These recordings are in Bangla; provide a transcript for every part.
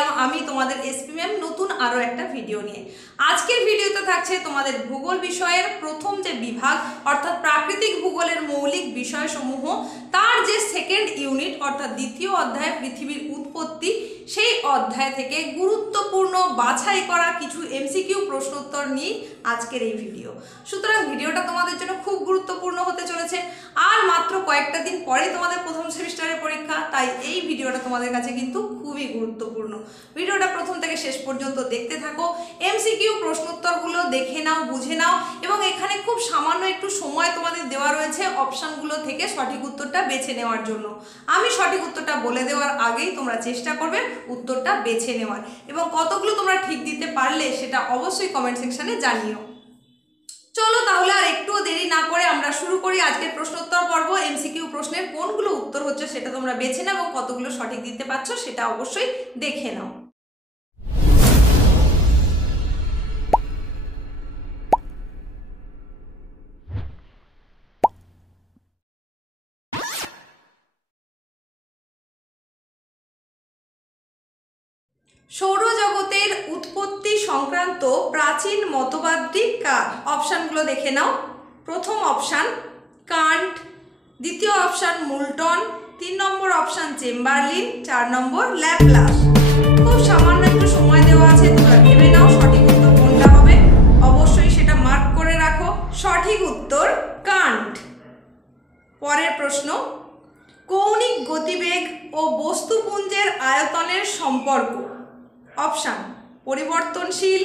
এলাম আমি তোমাদের এসপি ম্যাম নতুন আরও একটা ভিডিও নিয়ে। আজকের ভিডিওতে থাকছে তোমাদের ভূগোল বিষয়ের প্রথম যে বিভাগ অর্থাৎ প্রাকৃতিক ভূগোলের মৌলিক বিষয়সমূহ, তার যে সেকেন্ড ইউনিট অর্থাৎ দ্বিতীয় অধ্যায় পৃথিবীর উৎপত্তি, সেই অধ্যায় থেকে গুরুত্বপূর্ণ বাছাই করা কিছু এমসিকিউ প্রশ্নোত্তর নিয়ে আজকের এই ভিডিও। সুতরাং ভিডিওটা তোমাদের জন্য খুব গুরুত্বপূর্ণ হতে চলেছে। আর মাত্র কয়েকটা দিন পরে তোমাদের প্রথম সেমিস্টারের পরীক্ষা, তাই এই ভিডিওটা তোমাদের কাছে কিন্তু খুবই গুরুত্বপূর্ণ। ভিডিওটা প্রথম থেকে শেষ পর্যন্ত দেখতে থাকো, এমসিকিউ প্রশ্নোত্তরগুলো দেখে নাও, বুঝে নাও, এবং এখানে খুব সামান্য একটু সময় তোমাদের দেওয়া রয়েছে অপশানগুলো থেকে সঠিক উত্তরটা বেছে নেওয়ার জন্য। আমি সঠিক উত্তরটা বলে দেওয়ার আগেই তোমরা চেষ্টা করবে উত্তরটা বেছে নেওয়ার, এবং কতগুলো তোমরা ঠিক দিতে পারলে সেটা অবশ্যই কমেন্ট সেকশনে জানিও। চলো তাহলে আর একটুও দেরি না করে আমরা শুরু করি আজকের প্রশ্নোত্তর পর্ব। এমসিকিউ প্রশ্নের কোনগুলো উত্তর হচ্ছে সেটা তোমরা বেছে নাও এবং কতগুলো সঠিক দিতে পারছো সেটা অবশ্যই দেখে নাও। সৌরজগতের উৎপত্তি সংক্রান্ত প্রাচীন মতবাদটি কার? অপশানগুলো দেখে নাও। প্রথম অপশান কান্ট, দ্বিতীয় অপশান মুল্টন, 3 নম্বর অপশান চেম্বারলিন, 4 নম্বর ল্যাপ্লাস। খুব সামান্য একটু সময় দেওয়া আছে, তোমরা ভেবে নাও সঠিক উত্তর কোনটা হবে, অবশ্যই সেটা মার্ক করে রাখো। সঠিক উত্তর কান্ট। পরের প্রশ্ন, কৌণিক গতিবেগ ও বস্তুপুঞ্জের আয়তনের সম্পর্ক। অপশান পরিবর্তনশীল,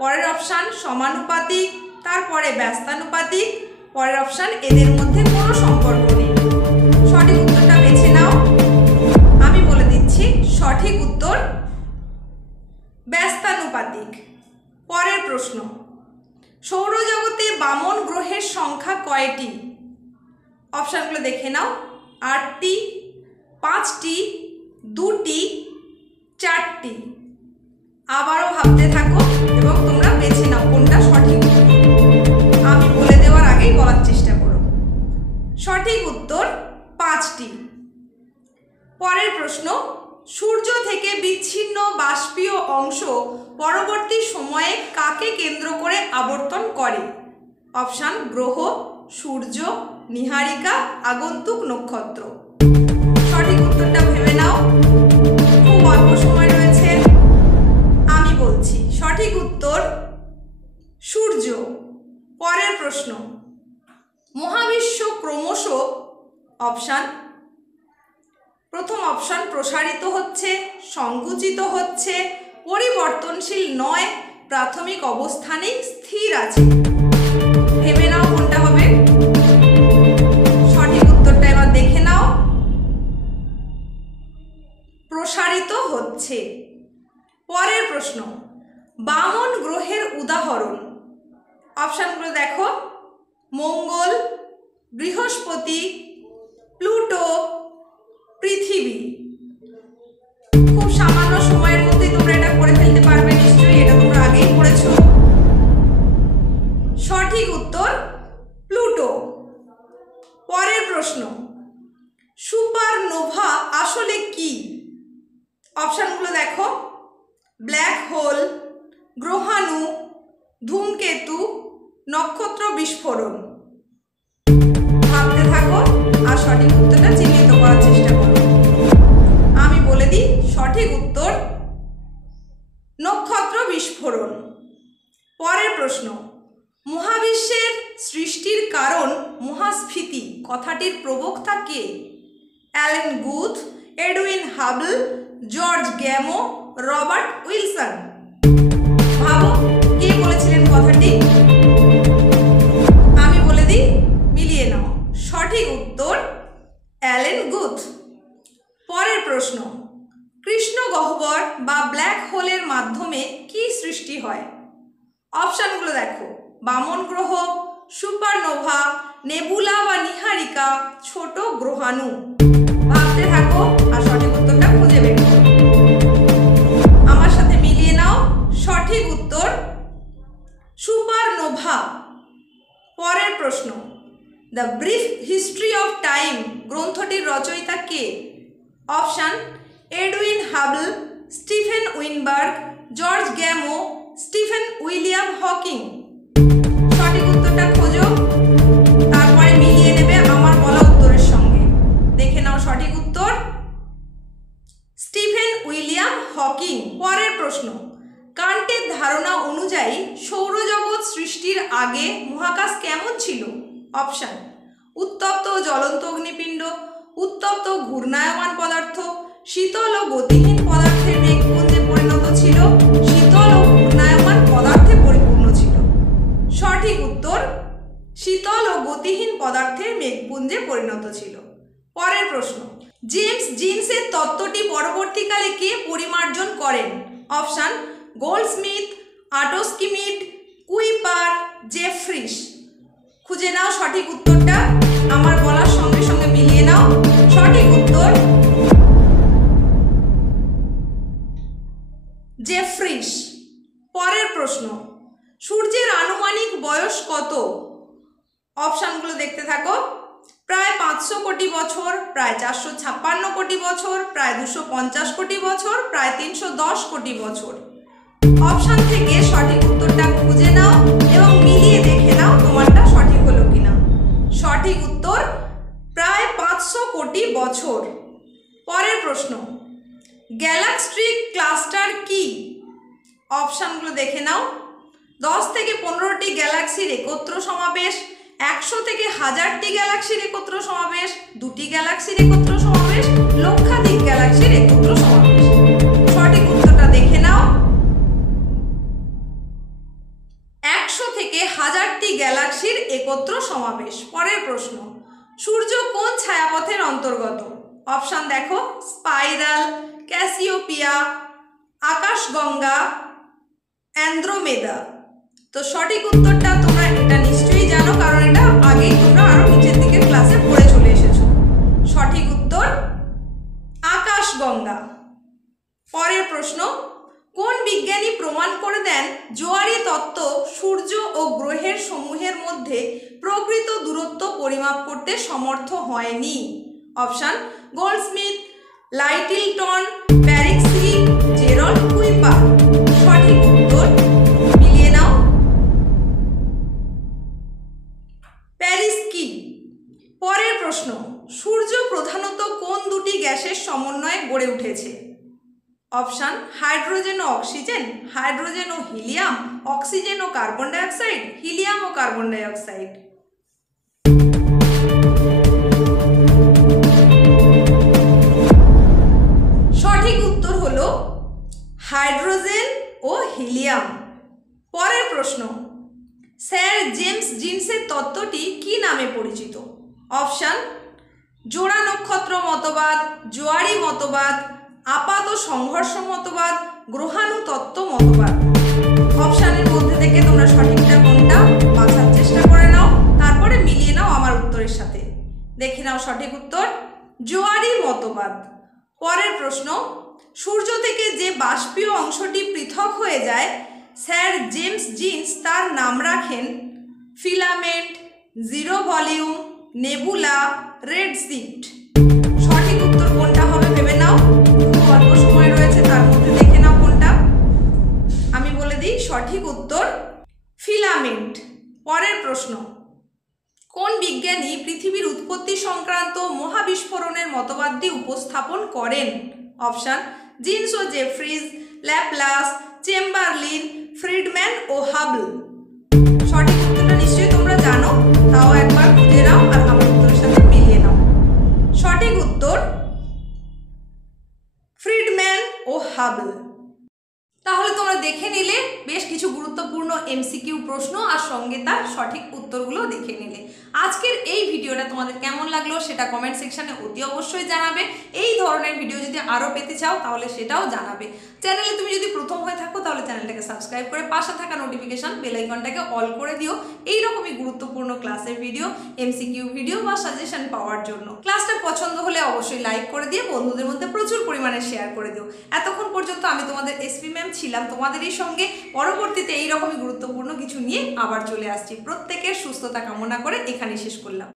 পরের অপশান সমানুপাতিক, তারপরে ব্যস্তানুপাতিক, পরের অপশান এদের মধ্যে কোনো সম্পর্ক নেই। সঠিক উত্তরটা বেছে নাও। আমি বলে দিচ্ছি সঠিক উত্তর ব্যস্তানুপাতিক। পরের প্রশ্ন, সৌরজগতে বামন গ্রহের সংখ্যা কয়টি? অপশানগুলো দেখে নাও। 8টি, 5টি, 2টি, 4টি। আবারও ভাবতে থাকো এবং তোমরা বেছে নাও কোনটা সঠিক উত্তর। আমি বলে দেওয়ার আগেই বলার চেষ্টা করো। সঠিক উত্তর 5টি। পরের প্রশ্ন, সূর্য থেকে বিচ্ছিন্ন বাষ্পীয় অংশ পরবর্তী সময়ে কাকে কেন্দ্র করে আবর্তন করে? অপশান গ্রহ, সূর্য, নীহারিকা, আগন্তুক নক্ষত্র। সঠিক উত্তরটা ভেবে নাও, খুব অল্প সময় রয়েছে। আমি বলছি সঠিক উত্তর সূর্য। পরের প্রশ্ন, মহাবিশ্ব ক্রমশ অপশান, প্রথম অপশান প্রসারিত হচ্ছে, সংকুচিত হচ্ছে, পরিবর্তনশীল নয়, প্রাথমিক অবস্থানেই স্থির আছে। ভেবে নাও কোনটা হবে। সঠিক উত্তরটা এবার দেখে নাও। প্রসারিত হচ্ছে। পরের প্রশ্ন, বামন গ্রহের উদাহরণ। অপশানগুলো দেখো। মঙ্গল, বৃহস্পতি, প্লুটো, পৃথিবী। খুব সামান্য সময়ের মধ্যেই তোমরা এটা করে ফেলতে পারবে নিশ্চয়ই, এটা তোমরা আগেই পড়েছো। সঠিক উত্তর প্লুটো। পরের প্রশ্ন, সুপারনোভা আসলে কি? অপশানগুলো দেখো। ব্ল্যাক হোল, গ্রহাণু, ধূমকেতু, নক্ষত্র বিস্ফোরণ। ভাবতে থাকো আর সঠিক উত্তরটা চিহ্নিত করার চেষ্টা করো। আমি বলে দিই সঠিক উত্তর নক্ষত্র বিস্ফোরণ। পরের প্রশ্ন, মহাবিশ্বের সৃষ্টির কারণ মহাস্ফীতি কথাটির প্রবক্তা কে? Alan Guth, Edwin Hubble, George Gamow, Robert Wilson. ভাবো কে বলেছিলেন কথাটি। আমি বলে দিই, মিলিয়ে নাও। সঠিক উত্তর অ্যালেন গুথ। পরের প্রশ্ন, কৃষ্ণ গহ্বর বা ব্ল্যাক হোলের মাধ্যমে কি সৃষ্টি হয়? অপশানগুলো দেখো। বামন গ্রহ, সুপারনোভা, নেবুলা বা নীহারিকা, ছোট গ্রহাণু। ভাবতে থাকো আর সঠিক উত্তরটা খুঁজে বের করো। আমার সাথে মিলিয়ে নাও। সঠিক উত্তর সুপারনোভা। পরের প্রশ্ন, the brief history of time গ্রন্থটির রচয়িতা কে? Option Edwin Hubble, Stephen Weinberg, George Gamow, Stephen William Hawking. সঠিক উত্তরটা খোঁজো, তারপরে মিলিয়ে নেবে আমার বলা উত্তরের সঙ্গে। দেখে নাও সঠিক উত্তর স্টিফেন উইলিয়াম হকিং। পরের প্রশ্ন, কান্টের ধারণা অনুযায়ী সৌরজগৎ সৃষ্টির আগে মহাকাশ কেমন ছিল? অপশন: উত্তপ্ত জ্বলন্ত অগ্নিপিণ্ড, উত্তপ্ত ঘূর্ণায়মান পদার্থ, শীতল ও গতিহীন পদার্থের মেঘপুঞ্জে পরিণত ছিল, শীতল ও ঘূর্ণায়মান পদার্থে পরিপূর্ণ ছিল। সঠিক উত্তর শীতল ও গতিহীন পদার্থের মেঘপুঞ্জে পরিণত ছিল। পরের প্রশ্ন, জেমস জিন্সের তত্ত্বটি পরবর্তীকালে কে পরিমার্জন করেন? Option: Goldsmith, Otto Schmidt, Kuiper, Jeffreys. খুঁজে নাও সঠিক উত্তরটা, আমার বলার সঙ্গে সঙ্গে মিলিয়ে নাও। সঠিক উত্তর জেফ্রিস। পরের প্রশ্ন, সূর্যের আনুমানিক বয়স কত? অপশনগুলো দেখতে থাকো। প্রায় 500 কোটি বছর, প্রায় 456 কোটি বছর, প্রায় 250 কোটি বছর, প্রায় 310 কোটি বছর। অপশন থেকে সঠিক উত্তরটা খুঁজে নাও এবং মিলিয়ে দেখে নাও তোমারটা সঠিক হলো কিনা। সঠিক উত্তর প্রায় 500 কোটি বছর। পরের প্রশ্ন, গ্যালাক্সিক ক্লাস্টার কি? অপশনগুলো দেখে নাও। 10 থেকে 15টি গ্যালাক্সির একত্র সমাবেশ, 100 থেকে 1000টি গ্যালাক্সির একত্র সমাবেশ, 2টি গ্যালাক্সির একত্র সমাবেশ, লক্ষাধিক গ্যালাক্সির একত্র সমাবেশ। সঠিক উত্তরটা দেখে নাও। 100 থেকে 1000টি গ্যালাক্সির একত্র সমাবেশ। পরের প্রশ্ন, সূর্য কোন ছায়াপথের অন্তর্গত? অপশন দেখো, স্পাইরাল, ক্যাসিওপিয়া, আকাশগঙ্গা, অ্যান্ড্রোমেডা। তো সঠিক উত্তরটা তোমরা এটা নিশ্চয়ই জানো, কারণ এটা আগেই তোমরা আরো নিচের দিকের ক্লাসে পড়ে চলে এসেছো। সঠিক উত্তর আকাশগঙ্গা। পরের প্রশ্ন, কোন বিজ্ঞানী প্রমাণ করে দেন জোয়ারি তত্ত্ব সূর্য ও গ্রহের সমূহের মধ্যে প্রকৃত দূরত্ব পরিমাপ করতে সমর্থ হয়নি? অপশন: গোল্ডস্মিথ, লাইটলটন, প্যারিক্সি, জেরল্ড কুইপার। সঠিক উত্তর মিলিয়ে নাও। প্যারিক্সি। পরের প্রশ্ন, সূর্য প্রধানত কোন দুটি গ্যাসের সমন্বয়ে গড়ে উঠেছে? অপশন: হাইড্রোজেন ও অক্সিজেন, হাইড্রোজেন ও হিলিয়াম, অক্সিজেন ও কার্বন ডাইঅক্সাইড, হিলিয়াম ও কার্বন ডাইঅক্সাইড। সঠিক উত্তর হলো হাইড্রোজেন ও হিলিয়াম। পরের প্রশ্ন, স্যার জেমস জিন্সের তত্ত্বটি কি নামে পরিচিত? অপশন: জোড়া নক্ষত্র মতবাদ, জোয়ারি মতবাদ, আপাত সংঘর্ষ মতবাদ, গ্রহাণু তত্ত্ব মতবাদ। অপশনের মধ্যে থেকে তোমরা সঠিকটা কোনটা বাছার চেষ্টা করে নাও, তারপরে মিলিয়ে নাও আমার উত্তরের সাথে। দেখে নাও সঠিক উত্তর জোয়ারি মতবাদ। পরের প্রশ্ন, সূর্য থেকে যে বাষ্পীয় অংশটি পৃথক হয়ে যায় স্যার জেমস জিন্স তার নাম রাখেন filament, zero volume, nebula, red shift. সঠিক উত্তর কোনটা হবে ভেবে নাও, খুব অল্প সময় রয়েছে, তার মধ্যে দেখে নাও কোনটা। আমি বলে দিই সঠিক উত্তর ফিলামেন্ট। পরের প্রশ্ন, কোন বিজ্ঞানী পৃথিবীর উৎপত্তি সংক্রান্ত মহাবিস্ফোরণের মতবাদটি উপস্থাপন করেন? অপশন: জিন্স ও জেফ্রিজ, ল্যাপলাস, চেম্বারলিন, ফ্রিডম্যান ও হাবল। সঠিক উত্তরটা নিশ্চয়ই তোমরা জানো, তাও একবার খুঁজে নাও আর আমার উত্তরের সাথে মিলিয়ে নাও। সঠিক উত্তর ফ্রিডম্যান ও হাবল। তাহলে তোমরা দেখে নিলে বেশ কিছু গুরুত্বপূর্ণ এমসিকিউ প্রশ্ন আর সঙ্গে তার সঠিক উত্তরগুলো দেখে নিলে। আজকের এই ভিডিওটা তোমাদের কেমন লাগলো সেটা কমেন্ট সেকশনে অতি অবশ্যই জানাবে। এই ধরনের ভিডিও যদি আরও পেতে চাও তাহলে সেটাও জানাবে। চ্যানেলে তুমি যদি প্রথম হয়ে থাকো তাহলে চ্যানেলটাকে সাবস্ক্রাইব করে পাশে থাকা নোটিফিকেশন বেল আইকনটাকে অল করে দিও এই রকমই গুরুত্বপূর্ণ ক্লাসের ভিডিও, এমসিকিউ ভিডিও বা সাজেশন পাওয়ার জন্য। ক্লাসটা পছন্দ হলে অবশ্যই লাইক করে দিয়ে বন্ধুদের মধ্যে প্রচুর পরিমাণে শেয়ার করে দিও। এতক্ষণ পর্যন্ত আমি তোমাদের এসপি ম্যাম ছিলাম তোমাদেরই সঙ্গে। পরবর্তীতে এইরকমই গুরুত্বপূর্ণ কিছু নিয়ে আবার চলে আসছি। প্রত্যেকের সুস্থতা কামনা করে এখানে শেষ করলাম।